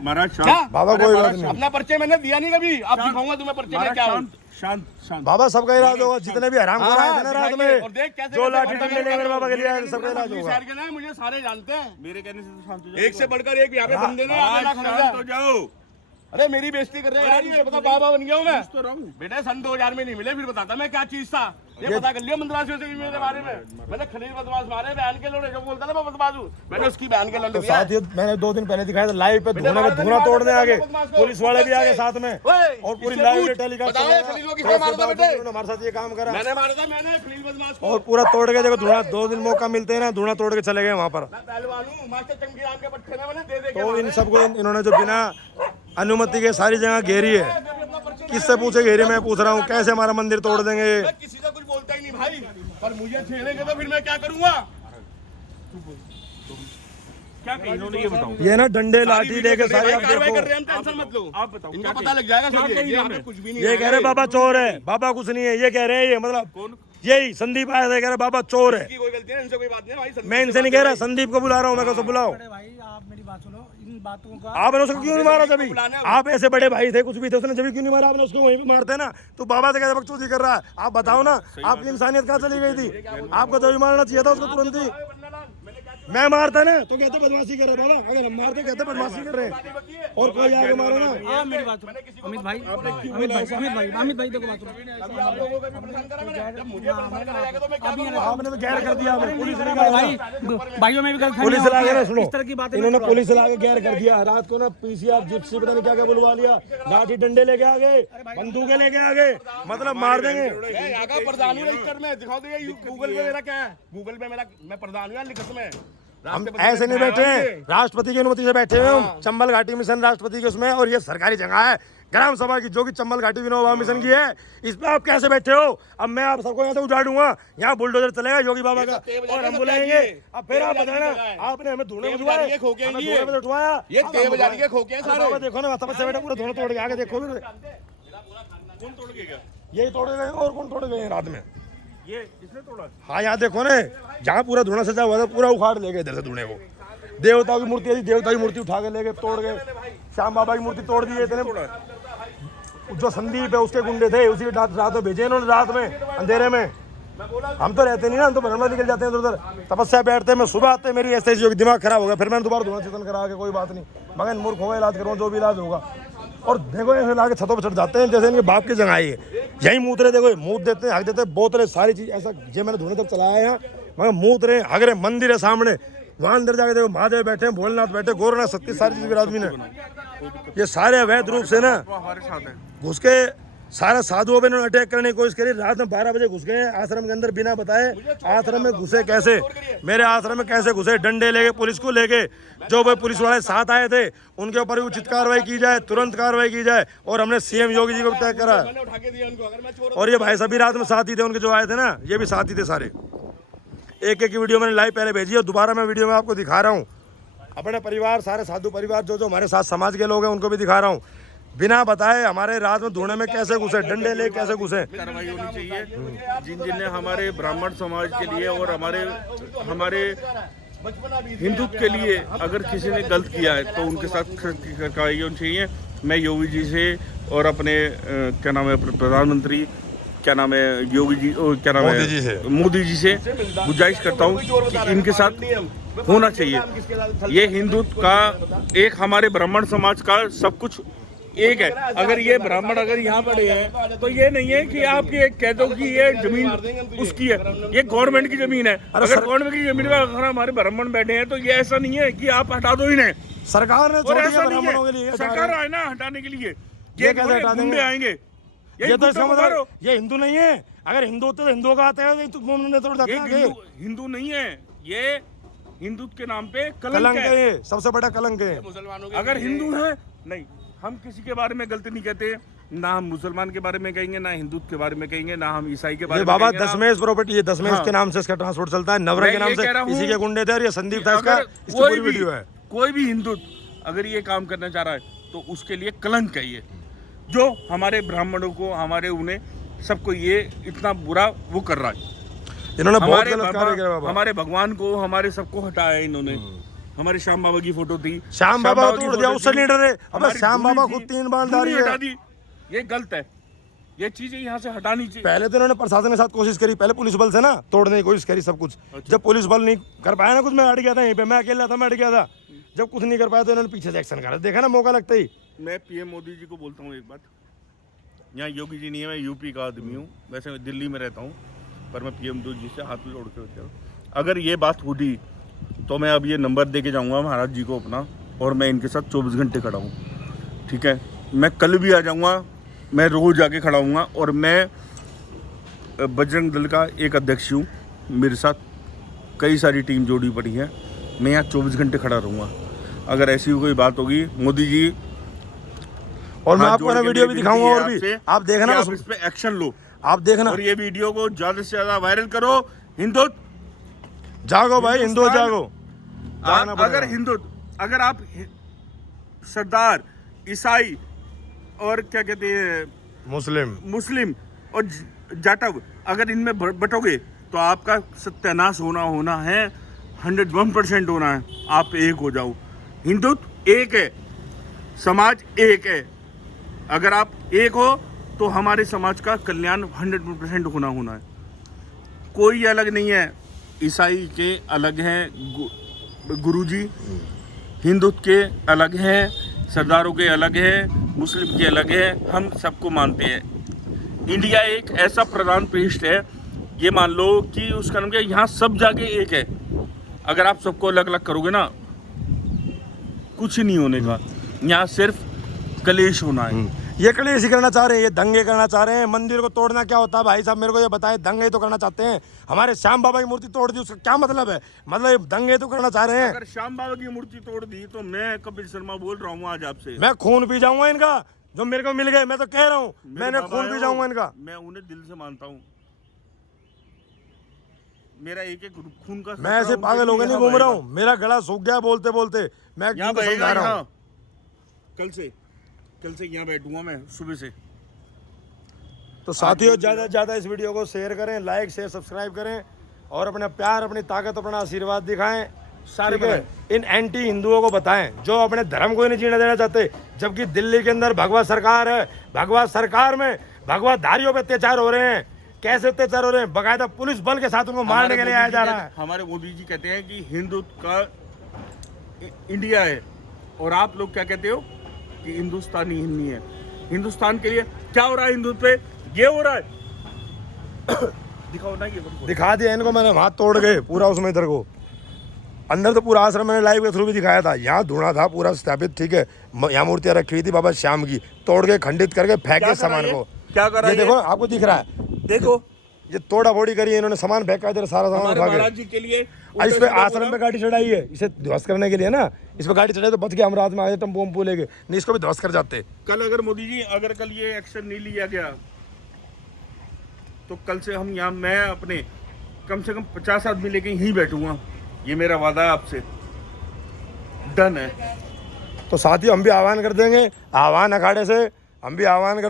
महाराज क्या बाबा कोई बात नहीं। अपना पर्चे मैंने दिया नहीं कभी, अब दिखाऊंगा तुम्हें पर्चे में क्या हूँ। शांत शांत। बाबा सबका इलाज होगा, जितने भी हराम खा रहे थे ना रात में, और देख कैसे जो कैसे लाठी बंदा डंडे लेकर बाबा के लिए आए थे, सबका इलाज होगा। शहर के ना मुझे सारे जानते हैं, मेरे कहने से तो शांत हो जाओ। एक से बढ़कर एक यहाँ पे बंदे ने आगे ना खड़ा शांत हो जाओ। अरे मेरी बेइज्जती कर रहे हैं यार, ये बता बाबा बन गया हूँ मैं तो रहूं। बेटा। सन 2000 में नहीं मिले, फिर बताता मैं क्या चीज था। ये पता कर लिया मंदरासियों से मेरे बारे में। मैंने खलील बदमाश मारे, बहन के लोड़े जो बोलता था मैं बदमाश हूँ, मैंने उसकी बहन के लड़ तो दिया। साथ ही मैंने 2 दिन पहले दिखाया था लाइव पे, धुआं में धुआं तोड़ने आगे पुलिस वाले भी आगे साथ में, और पूरी लाइव टेलीकास्ट हमारे साथ ये काम करा, मैंने मारा था, मैंने खलील बदमाश को। और पूरा तोड़ के देखो धुआं। 2 दिन मौका मिलते हैं ना, धुआं तोड़ के चले गए वहाँ पर। मैं पहलवान हूँ, मास्टर चमकी राम के पट्टे में मैंने दे तो इन सबको इन्होंने जो बिना अनुमति के सारी जगह घेरी है, किससे पूछे घेरी? मैं पूछ रहा हूँ, कैसे हमारा मंदिर तोड़ देंगे? मैं किसी से कुछ बोलता ही नहीं भाई, पर मुझे छेड़ेंगे तो फिर मैं क्या करूँगा? क्या कही इन्होंने ये बताओ। ये ना डंडे लाठी लेके सारे आप कार्रवाई कर देखो। रहे हैं, हम टेंशन मत लो। आप बताओ इनको पता लग जाएगा सब, ये यहाँ पे कुछ भी नहीं ये कह रहे बाबा चोर है, बाबा कुछ नहीं है, ये कह रहे हैं। ये मतलब यही संदीप आया था, कह रहे बाबा चोर है। कोई गलती है, इनसे कोई बात नहीं है भाई। मैं इनसे नहीं कह रहा, संदीप को बुला रहा हूँ मैं, कैसे बुलाओ? भाई आप मेरी बात सुनो, इन बातों का आपने उसको क्यों नहीं मारा जभी? आप ऐसे बड़े भाई थे, कुछ भी थे, उसने जभी क्यों नहीं मारा? आपने उसको वहीं पे मारते ना। तो बाबा से कैसे बकचोदी कर रहा है? आप बताओ ना, आपकी इंसानियत कहाँ चली गई थी? आपको जभी मारना चाहिए था उसको तुरंत ही। मैं मारता ना तो कहते बदमाशी कर रहे बाबा, अगर हम मारते कहते बदमाशी कर रहे हैं, और कोई आगे मारो ना। हाँ मेरी बात सुनो, अमित भाई देखो बात सुनो। आपने तो गैर कर दिया, हमें पुलिस ने कहा भाई भाइयों में भी गलत पुलिस ला के ना, सुनो इस तरह की बातें इन्होंने पुलिस ला के गैर कर दिया। रात को ना पीसीआर जिप्सी पता नहीं क्या क्या बुलवा लिया, लाठी डंडे लेके आ गए, बंदूकें लेके आ गए, मतलब मार देंगे। यहाँ का प्रधान हूँ रजिस्टर में, दिखाओ तो ये गूगल पे मेरा क्या है, गूगल पे मेरा मैं प्रधान हूँ लिखत में। हम ऐसे नहीं बैठे हैं, राष्ट्रपति की अनुमति से बैठे हुए हम। चंबल घाटी मिशन राष्ट्रपति के उसमें, और ये सरकारी जगह है ग्राम सभा की, जो कि चंबल घाटी विनोबा मिशन की है। इस पे आप कैसे बैठे हो? अब मैं आप सबको यहाँ से उजाड़ूंगा, यहाँ बुलडोजर चलेगा योगी बाबा का, और हम बुलाएंगे। अब फिर आप बताना, आपने हमें धुआं उठवाया, ये 6 बजे के खोके हैं सारे। देखो ना, तब से बेटा पूरा धुआं तोड़ के आगे देखो, कौन तोड़ के गया? यही तोड़े गए और कौन तोड़े गए रात में? ये इसने तोड़ा? हाँ यहाँ देखो ना, जहाँ पूरा धुआं सजा हुआ था पूरा उखाड़ ले गए इधर से धुएं को। देवताओं की मूर्ति थी, देवता की मूर्ति उठा के ले गए, तोड़ गए। श्याम बाबा की मूर्ति तोड़ दी इतने। जो संदीप है उसके गुंडे थे, उसी रात में भेजे इन्होंने, रात में अंधेरे में। हम तो रहते नहीं ना, हम तो भरमला निकल जाते हैं उधर तपस्या बैठते हैं। मैं सुबह आते मेरी ऐसे दिमाग खराब हो गया, फिर मैंने दोबारा धुआं चेतन करा के, कोई बात नहीं मगर मूर्ख होगा, इलाज करूँ जो भी इलाज होगा। और देखो ऐसे ला के छतों पर चढ़ जाते हैं जैसे इनके बाप की जगह है। यही मूत रहे, देखो मूत देते हैं, हक देते हैं, बोतलें सारी चीज ऐसा। ये मैंने धुआं तक चलाया है यहाँ, मगर मूत रहे, हग रहे। मंदिर है सामने, वहाँ अंदर जाके देखो महादेव बैठे हैं, भोलेनाथ बैठे, गोरनाथ सत्ती, सारी चीज आदमी ने। ये सारे अवैध रूप से ना हमारे साथ है। घुस के सारा साधुओं पे इन्होंने अटैक करने की कोशिश करी। रात में 12 बजे घुस गए आश्रम के अंदर बिना बताए। आश्रम में घुसे कैसे, मेरे आश्रम में कैसे घुसे? डंडे लेके, पुलिस को लेके। जो भाई पुलिस वाले साथ आए थे उनके ऊपर उचित कार्रवाई की जाए, तुरंत कार्रवाई की जाए। और हमने सीएम योगी जी को तय करा। और ये भाई सभी रात में साथ ही थे, उनके जो आए थे ना, ये भी साथ ही थे सारे। एक एक वीडियो मैंने लाइव पहले भेजी है, दोबारा मैं वीडियो में आपको दिखा रहा हूँ। अपने परिवार, सारे साधु परिवार जो जो हमारे साथ समाज के लोग हैं उनको भी दिखा रहा हूँ। बिना बताए हमारे रात में धुएं में कैसे घुसे, डंडे ले कैसे घुसे। कार्रवाई होनी चाहिए। जिनने हमारे ब्राह्मण समाज के लिए और हमारे हिंदुत्व के लिए अगर किसी ने गलत किया है तो उनके साथ कार्रवाई होनी चाहिए। मैं योगी जी से और अपने क्या नाम है प्रधानमंत्री, क्या नाम है योगी जी, क्या नाम है मोदी जी से गुजारिश करता हूँ कि इनके साथ होना चाहिए। ये हिंदुत्व का एक, हमारे ब्राह्मण समाज का सब कुछ एक है। अगर ये ब्राह्मण अगर यहाँ पड़े हैं तो ये नहीं है कि आप ये कह दो कि ये जमीन उसकी है, ये गवर्नमेंट की जमीन है। अगर गवर्नमेंट की जमीन पर अगर हमारे ब्राह्मण बैठे हैं तो ये ऐसा नहीं है कि आप हटा दो इन्हें। सरकार ने और ऐसा नहीं है, सरकार आए ना हटाने के लिए, ये गुंडे आएंगे। ये तो इसका मतलब ये हिंदू नहीं है। अगर हिंदू होते तो हिंदुओं का आते हैं, तोड़ जाते हैं। हिंदू नहीं है, ये हिंदुत्व के नाम पे कलंक है, ये सबसे बड़ा कलंक है। अगर हिंदू है, नहीं, हम किसी के बारे में गलती नहीं कहते, ना हम मुसलमान के बारे में कहेंगे, ना हिंदुत्व के बारे में कहेंगे, ना हम ईसाई के बारे में। बाबा दशमेश प्रॉपर्टी, ये दशमेश के नाम से इसका ट्रांसपोर्ट चलता है, नवरा के नाम से इसी के गुंडे थे, और ये संदीप था इसका, इसकी पूरी वीडियो है। कोई भी हिंदुत्व अगर ये काम करना चाह रहा है तो उसके लिए कलंक है ये, जो हमारे ब्राह्मणों को, हमारे उन्हें सबको ये इतना बुरा वो कर रहा है। इन्होंने बहुत गलत कार्य किया बाबा। हमारे भगवान को, हमारे सबको हटाया इन्होंने। हमारे श्याम बाबा की फोटो थी, श्याम बाबा की तोड़ दिया, फोटो उससे थी। नहीं डरे। अबे हमारी श्याम दूरी बाबा थी, खुद 3 बार दूरी दारी है। हटा दी। ये गलत है, ये चीजें यहाँ से हटानी चाहिए। पहले तो इन्होंने प्रशासन के साथ कोशिश करी, पहले पुलिस बल से ना तोड़ने की कोशिश करी सब कुछ। जब पुलिस बल नहीं कर पाया ना कुछ, मैं अट गया था यहीं पे, मैं अकेला था, मैं अट गया था। जब कुछ नहीं कर पाया तो इन्होंने पीछे से एक्शन करा, देखा ना मौका लगता ही। मैं पीएम मोदी जी को बोलता हूँ एक बात, यहाँ योगी जी नहीं है, मैं यूपी का आदमी हूँ, वैसे मैं दिल्ली में रहता हूँ, पर मैं पीएम मोदी जी से हाथ जोड़ के होता हूँ। अगर ये बात उठी तो मैं अब ये नंबर दे के जाऊँगा महाराज जी को अपना, और मैं इनके साथ 24 घंटे खड़ा हूँ, ठीक है। मैं कल भी आ जाऊँगा, मैं रोज़ आके खड़ा हूँगा, और मैं बजरंग दल का एक अध्यक्ष हूँ, मेरे साथ कई सारी टीम जोड़ी पड़ी है, मैं यहाँ 24 घंटे खड़ा रहूँगा। अगर ऐसी कोई बात होगी, मोदी जी, और मैं हाथ आपको जोड़ ना के वीडियो मेरी भी दिखाऊंगा, और विनती है भी आपसे आप देखना, कि आप इस पे एक्शन लो, आप देखना। और ये वीडियो को ज्यादा से ज्यादा वायरल करो। हिंदू जागो भाई, हिंदू हिंदुस्तान- जागो। जागना अगर पड़ेगा। हिंदू, अगर आप सरदार, ईसाई और क्या कहते हैं मुस्लिम और जाटव, अगर इनमें बटोगे तो आपका सत्यानाश होना है, 101% होना है। आप एक हो जाओ, हिंदुत्व एक है, समाज एक है। अगर आप एक हो तो हमारे समाज का कल्याण 100% होना है। कोई अलग नहीं है, ईसाई के अलग हैं गुरुजी, हिंदुत्व के अलग हैं, सरदारों के अलग हैं, मुस्लिम के अलग हैं, हम सबको मानते हैं। इंडिया एक ऐसा प्रधान पृष्ठ है, ये मान लो कि उसका नाम क्या, यहाँ सब जाके एक है। अगर आप सबको अलग अलग करोगे ना, कुछ नहीं होने का, यहाँ सिर्फ कलेश होना है। ये कलेश ही करना चाह रहे हैं, ये दंगे करना चाह रहे हैं। मंदिर को तोड़ना क्या होता है भाई साहब, मेरे को ये बताए। दंगे तो करना चाहते हैं, हमारे श्याम बाबा की मूर्ति तोड़ दी, उसका क्या मतलब है? मतलब ये दंगे तो करना चाह रहे हैं। अगर श्याम बाबा की मूर्ति तोड़ दी तो मैं कपिल शर्मा बोल रहा हूँ आज आपसे, मैं खून पी जाऊंगा इनका, जो मेरे को मिल गए। मैं तो कह रहा हूँ, मैंने बाबा खून पी है जाऊंगा वो, इनका। मैं उन्हें दिल से मानता हूँ। मेरा एक एक खून का मैं ऐसे पागल होकर नहीं घूम रहा हूँ, मेरा गला सूख गया बोलते बोलते। मैं यहाँ इनको समझा बैठेगा, रहा हूँ। यहाँ कल से यहाँ बैठूंगा मैं सुबह से। तो साथियों, ज़्यादा से ज़्यादा इस वीडियो को शेयर करें, लाइक शेयर सब्सक्राइब करें, और अपना प्यार, अपनी ताकत, अपना आशीर्वाद दिखाएं। सारे ठीक है, इन एंटी हिंदुओं को बताएं जो अपने धर्म को ही नहीं जीने देना चाहते। जबकि दिल्ली के अंदर भगवा सरकार है, भगवा सरकार में भगवाधारियों पे अत्याचार हो रहे हैं। कैसे अत्याचार हो रहे हैं? बकायदा पुलिस बल के साथ उनको मारने के लिए आया जा रहा है। हमारे मोदी जी कहते हैं कि हिंदुत्व का इंडिया है, और आप लोग क्या कहते हो कि हिंदुस्तानी नहीं है। हिंदुस्तान के लिए क्या हो रहा है? हिंदुत्व पे ये हो रहा है। दिखाओ ना, ये दिखा दिया इनको मैंने, हाथ तोड़ गए पूरा उसमें इधर को। अंदर तो पूरा आश्रम मैंने लाइव के थ्रू भी दिखाया था। यहाँ धुआं था पूरा स्थापित, ठीक है। यहाँ मूर्तियाँ रखी हुई थी बाबा श्याम की, तोड़ के खंडित करके फेंके सामान को। क्या कर रहा ये है? देखो, आपको दिख रहा है, देखो, ये तोड़ा फोड़ी करी है इन्होंने, सामान फेंका इधर, सारा सामान हमारे उठा महाराज के। जी के लिए इस पे आश्रम पे गाड़ी चढ़ाई है, इसे ध्वस्त करने के लिए ना। इस पे गाड़ी चढ़ाई तो बच गया, हम रात में आए टेम्पो वम्पो लेके, नहीं इसको भी ध्वस्त कर जाते। कल अगर मोदी जी, अगर कल ये एक्शन नहीं लिया गया तो कल से हम यहाँ, मैं अपने कम से कम 50 आदमी लेके यहीं बैठूंगा। ये मेरा वादा है आपसे, डन है। तो साथियों, हम भी आह्वान कर देंगे, आह्वान अखाड़े से हम भी आह्वान कर देंगे।